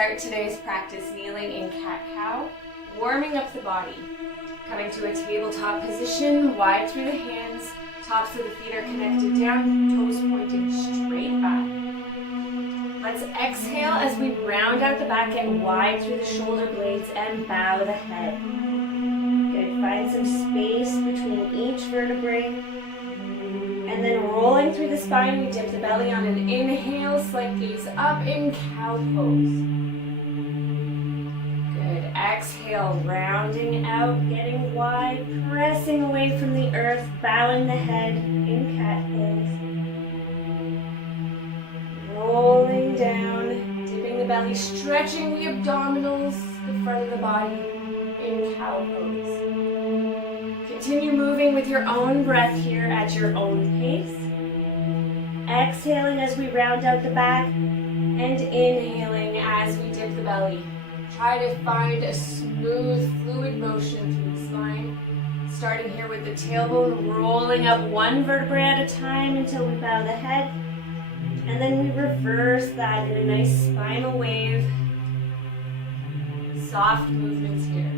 start today's practice kneeling in cat-cow, warming up the body. Coming to a tabletop position, wide through the hands, tops of the feet are connected down, toes pointing straight back. Let's exhale as we round out the back, get wide through the shoulder blades and bow the head. Good, find some space between each vertebrae. And then rolling through the spine, we dip the belly on an inhale, slight gaze up in cow pose. Good, exhale, rounding out, getting wide, pressing away from the earth, bowing the head in cat pose. Rolling down, dipping the belly, stretching the abdominals, the front of the body in cow pose. Continue moving with your own breath here at your own pace. Exhaling as we round out the back and inhaling as we dip the belly. Try to find a smooth, fluid motion through the spine. Starting here with the tailbone, rolling up one vertebra at a time until we bow the head. And then we reverse that in a nice spinal wave. Soft movements here.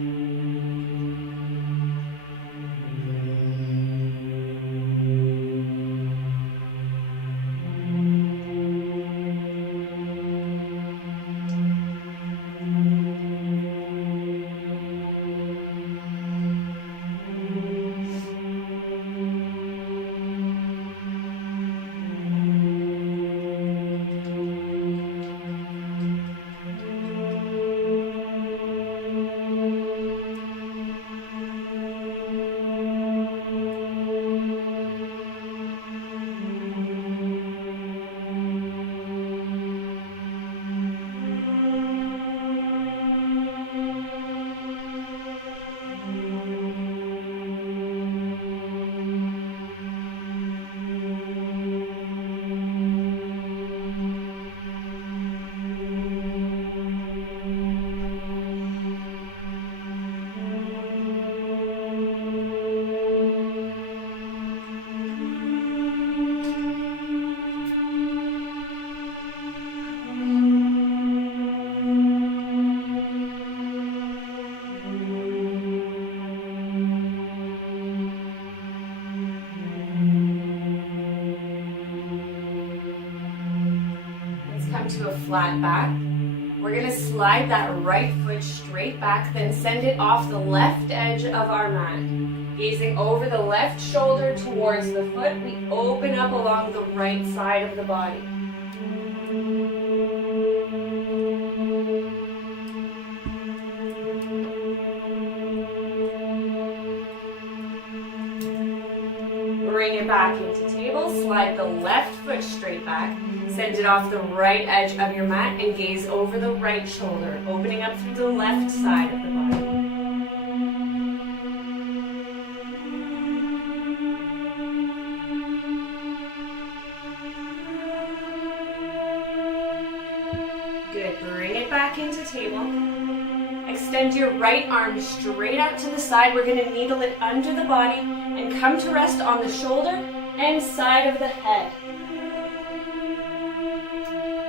To a flat back. We're going to slide that right foot straight back, then send it off the left edge of our mat. Gazing over the left shoulder towards the foot, we open up along the right side of the body. Bring it back into table, slide the left foot straight back. Send it off the right edge of your mat and gaze over the right shoulder, opening up through the left side of the body. Good, bring it back into table. Extend your right arm straight out to the side. We're going to needle it under the body and come to rest on the shoulder and side of the head.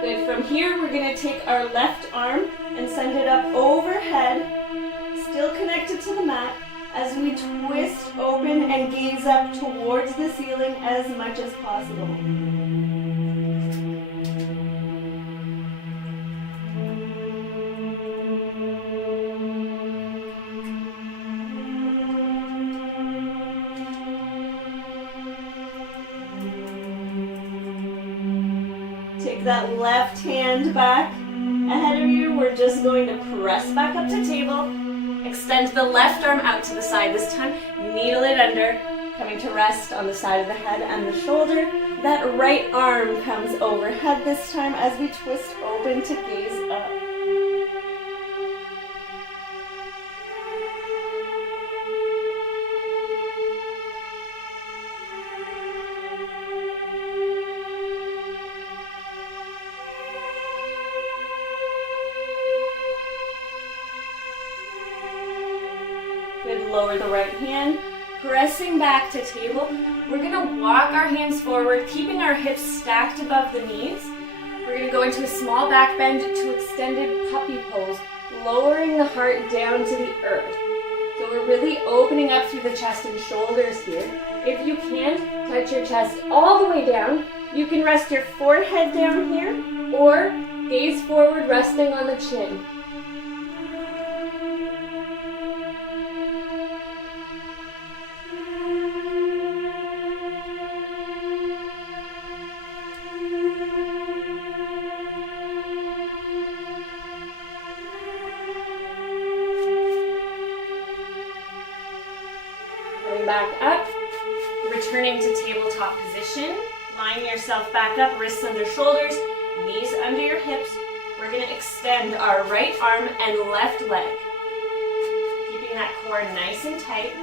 Good. From here, we're going to take our left arm and send it up overhead, still connected to the mat, as we twist open and gaze up towards the ceiling as much as possible. Take that left hand back ahead of you. We're just going to press back up to table. Extend the left arm out to the side this time. Needle it under, coming to rest on the side of the head and the shoulder. That right arm comes overhead this time as we twist open to gaze up. Good, lower the right hand, pressing back to table. We're gonna walk our hands forward, keeping our hips stacked above the knees. We're going to go into a small back bend to extended puppy pose, lowering the heart down to the earth. So we're really opening up through the chest and shoulders here. If you can't touch your chest all the way down, you can rest your forehead down here or gaze forward, resting on the chin. Back up, returning to tabletop position, lining yourself back up, wrists under shoulders, knees under your hips. We're going to extend our right arm and left leg, keeping that core nice and tight.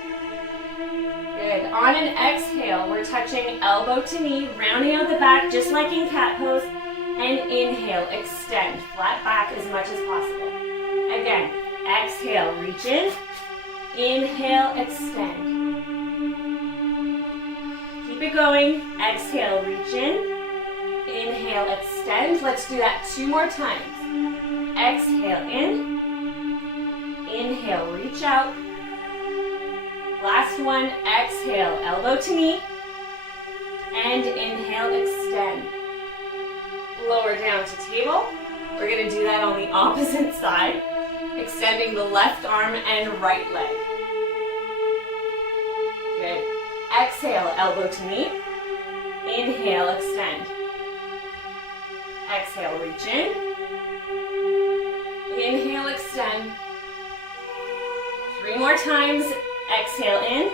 Good. On an exhale, we're touching elbow to knee, rounding out the back just like in cat pose, and inhale, extend, flat back as much as possible. Again, exhale, reach in, inhale, extend. Keep it going. Exhale, reach in. Inhale, extend. Let's do that 2 more times. Exhale in. Inhale, reach out. Last one. Exhale, elbow to knee. And inhale, extend. Lower down to table. We're going to do that on the opposite side. Extending the left arm and right leg. Good. Exhale, elbow to knee. Inhale, extend. Exhale, reach in. Inhale, extend. 3 more times. Exhale in.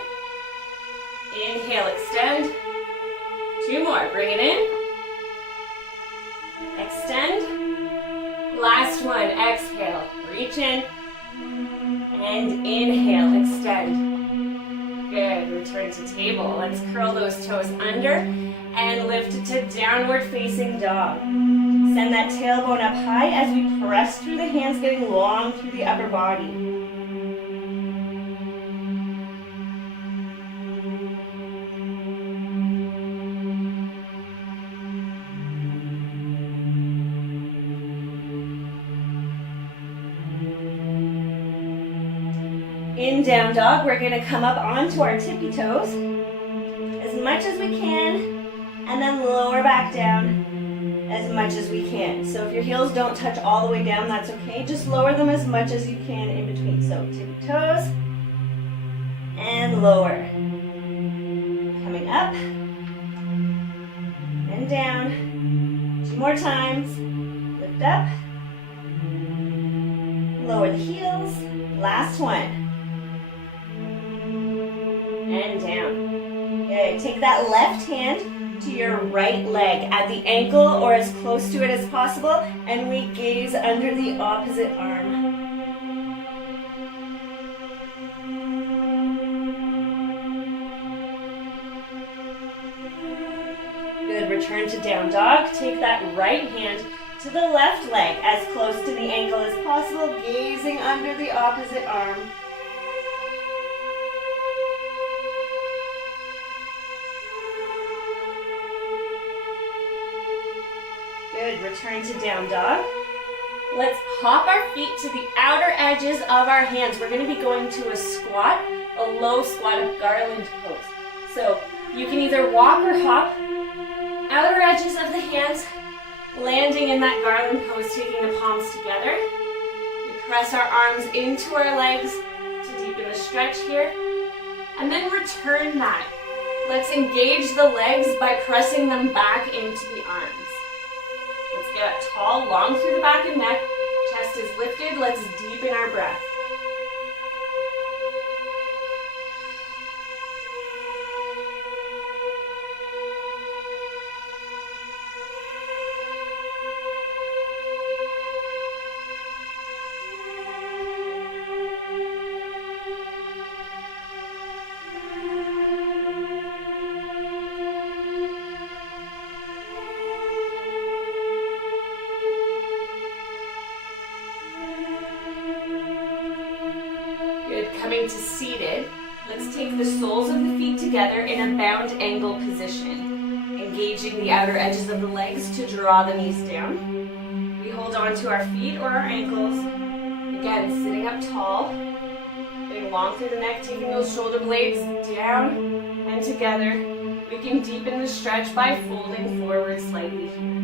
Inhale, extend. 2 more. Bring it in. Extend. Last one. Exhale. Reach in. And inhale, extend. Good. Return to table. Let's curl those toes under and lift to downward facing dog. Send that tailbone up high as we press through the hands, getting long through the upper body. In down dog, we're going to come up onto our tippy toes as much as we can, and then lower back down as much as we can. So if your heels don't touch all the way down, that's okay. Just lower them as much as you can in between. So tippy toes and lower. Coming up and down. 2 more times. Lift up. Lower the heels. Last one. And down. Okay, take that left hand to your right leg at the ankle or as close to it as possible, and we gaze under the opposite arm. Good, return to down dog. Take that right hand to the left leg as close to the ankle as possible, gazing under the opposite arm. Good, return to down dog. Let's hop our feet to the outer edges of our hands. We're going to be going to a squat, a low squat, a garland pose. So you can either walk or hop, outer edges of the hands, landing in that garland pose, taking the palms together. We press our arms into our legs to deepen the stretch here, and then return that. Let's engage the legs by pressing them back into the arms. Let's get up tall, long through the back and neck. Chest is lifted. Let's deepen our breath. Coming to seated, let's take the soles of the feet together in a bound angle position. engaging the outer edges of the legs to draw the knees down. We hold on to our feet or our ankles. Again, sitting up tall, getting long through the neck, taking those shoulder blades down and together. We can deepen the stretch by folding forward slightly here.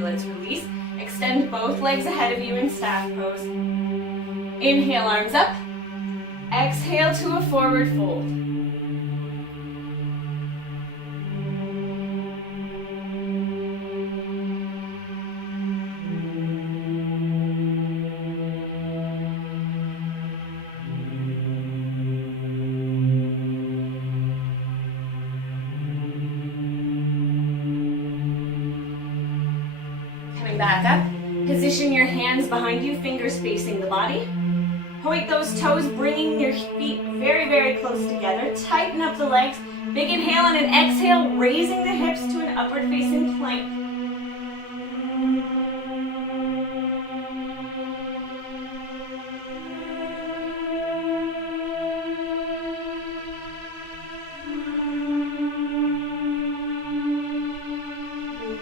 Let's release. Extend both legs ahead of you in staff pose. Inhale, arms up. Exhale to a forward fold. Back up. Position your hands behind you, fingers facing the body. Point those toes, bringing your feet very, very close together. Tighten up the legs. Big inhale and an exhale, raising the hips to an upward facing plank.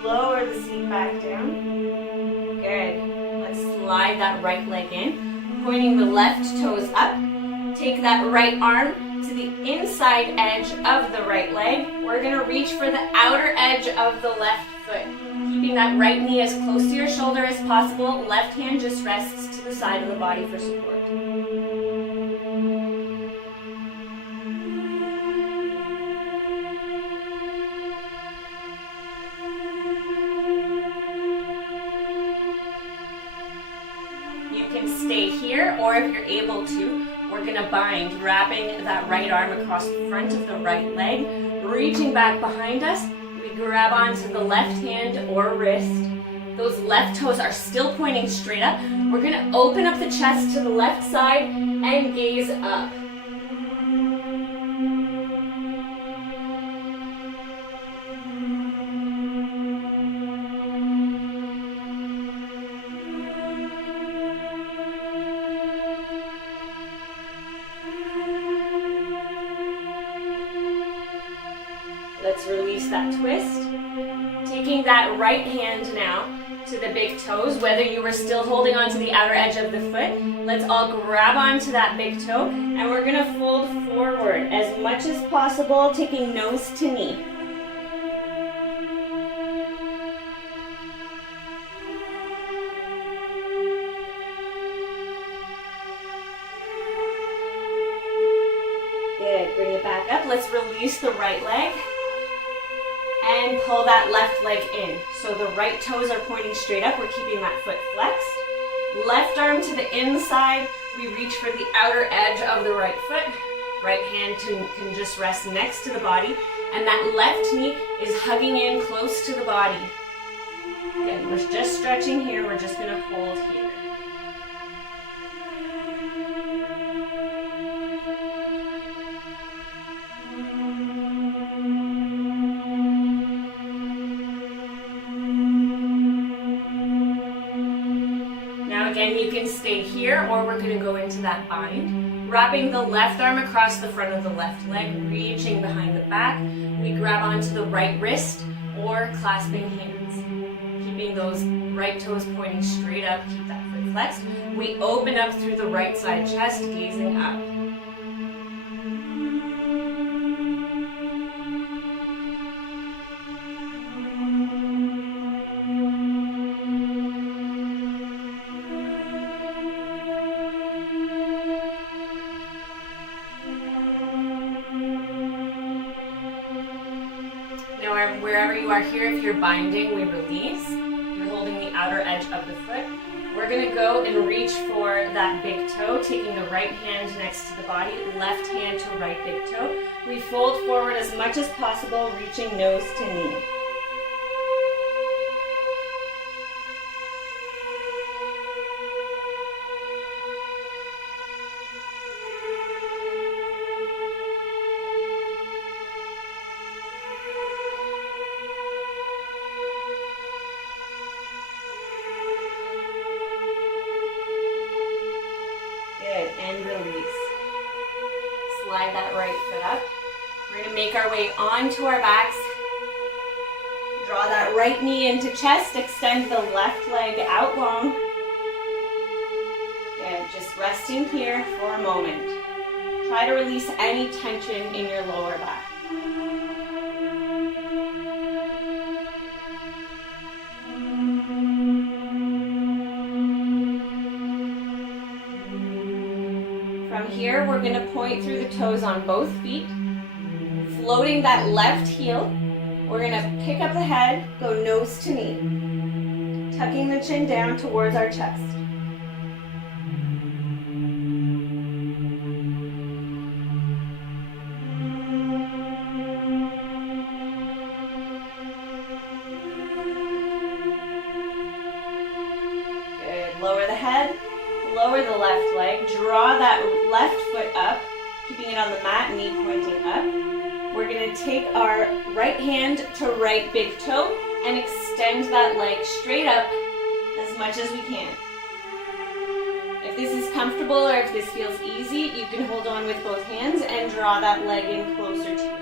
Lower the seat back down. Good. Let's slide that right leg in, pointing the left toes up. Take that right arm to the inside edge of the right leg. We're going to reach for the outer edge of the left foot, keeping that right knee as close to your shoulder as possible. Left hand just rests to the side of the body for support. Stay here, or if you're able to, we're going to bind, wrapping that right arm across the front of the right leg, reaching back behind us. We grab onto the left hand or wrist. Those left toes are still pointing straight up. We're going to open up the chest to the left side and gaze up. Let's release that twist. Taking that right hand now to the big toes, whether you were still holding onto the outer edge of the foot, let's all grab onto that big toe, and we're gonna fold forward as much as possible, taking nose to knee. Good, bring it back up. Let's release the right leg. And pull that left leg in. So the right toes are pointing straight up. We're keeping that foot flexed. Left arm to the inside. We reach for the outer edge of the right foot. Right hand can just rest next to the body. And that left knee is hugging in close to the body. Again, we're just stretching here. We're just going to hold here. Again, you can stay here, or we're going to go into that bind. Wrapping the left arm across the front of the left leg, reaching behind the back. We grab onto the right wrist or clasping hands. Keeping those right toes pointing straight up, keep that foot flexed. We open up through the right side chest, gazing up. Wherever you are here, if you're binding, we release. You're holding the outer edge of the foot. We're going to go and reach for that big toe, taking the right hand next to the body, left hand to right big toe. We fold forward as much as possible, reaching nose to knee. slide that right foot up. We're going to make our way onto our backs. Draw that right knee into chest. Extend the left leg out long. Good. Just resting here for a moment. Try to release any tension in your lower back. From here, we're going to point through the toes on both feet, floating that left heel. We're going to pick up the head, go nose to knee, tucking the chin down towards our chest. Good. Lower the head, lower the left leg, draw that left foot up, keeping it on the mat, knee pointing up. We're going to take our right hand to right big toe and extend that leg straight up as much as we can. If this is comfortable or if this feels easy, you can hold on with both hands and draw that leg in closer to you.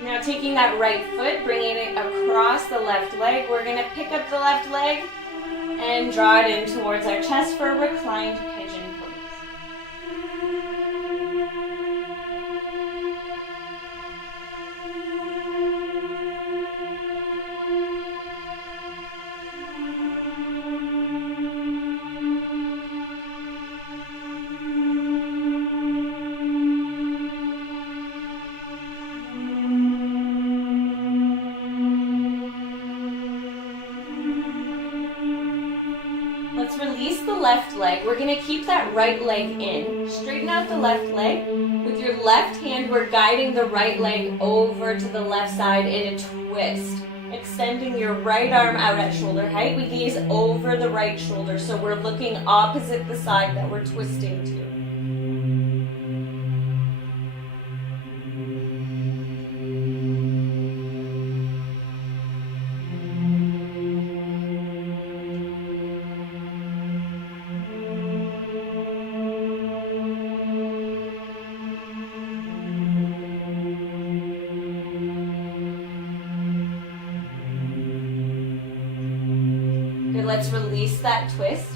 Now taking that right foot, bringing it across the left leg, we're going to pick up the left leg and draw it in towards our chest for a reclined pigeon pose. Let's release the left leg. We're going to keep that right leg in. Straighten out the left leg. With your left hand, we're guiding the right leg over to the left side in a twist. Extending your right arm out at shoulder height. We gaze over the right shoulder, so we're looking opposite the side that we're twisting to. Let's release that twist.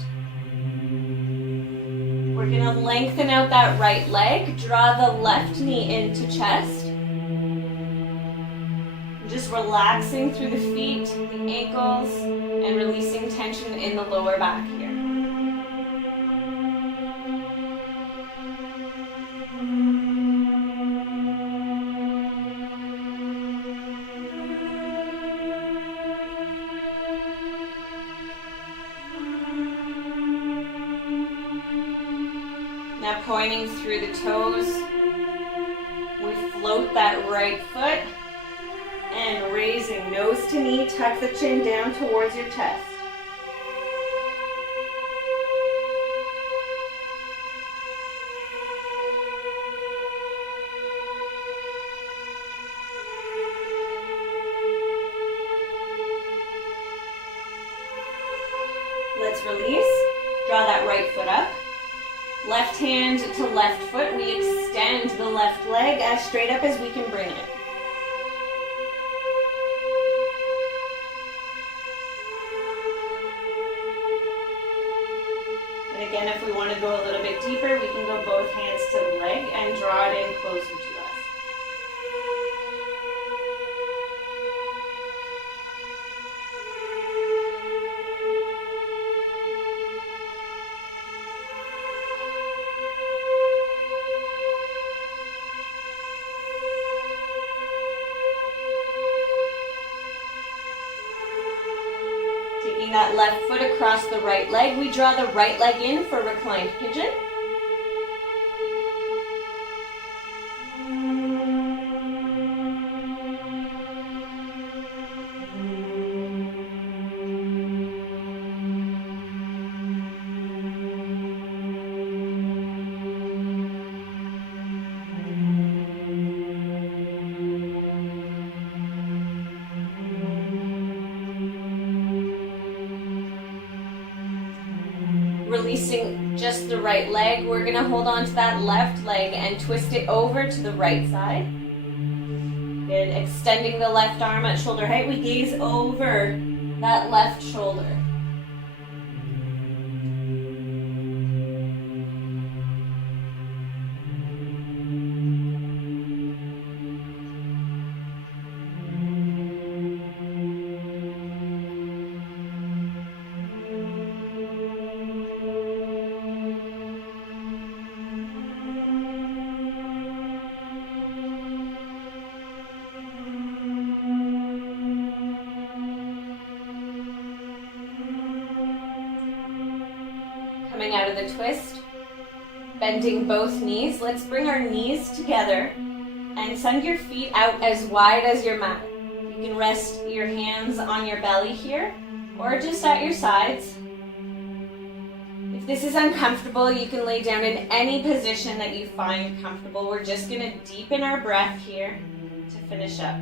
We're going to lengthen out that right leg, draw the left knee into chest. Just relaxing through the feet, the ankles, and releasing tension in the lower back here. Now pointing through the toes, we float that right foot and raising nose to knee, tuck the chin down towards your chest. Let's release, draw that right foot up. Left hand to left foot, we extend the left leg as straight up as we can bring it. And again, if we want to go a little bit deeper, we can go both hands to the leg and draw it in closer to us. That left foot across the right leg. We draw the right leg in for reclined pigeon. releasing just the right leg. We're gonna hold on to that left leg and twist it over to the right side. Good, extending the left arm at shoulder height. We gaze over that left shoulder. Coming out of the twist, bending both knees. Let's bring our knees together and send your feet out as wide as your mat. You can rest your hands on your belly here or just at your sides. If this is uncomfortable, you can lay down in any position that you find comfortable. We're just going to deepen our breath here to finish up.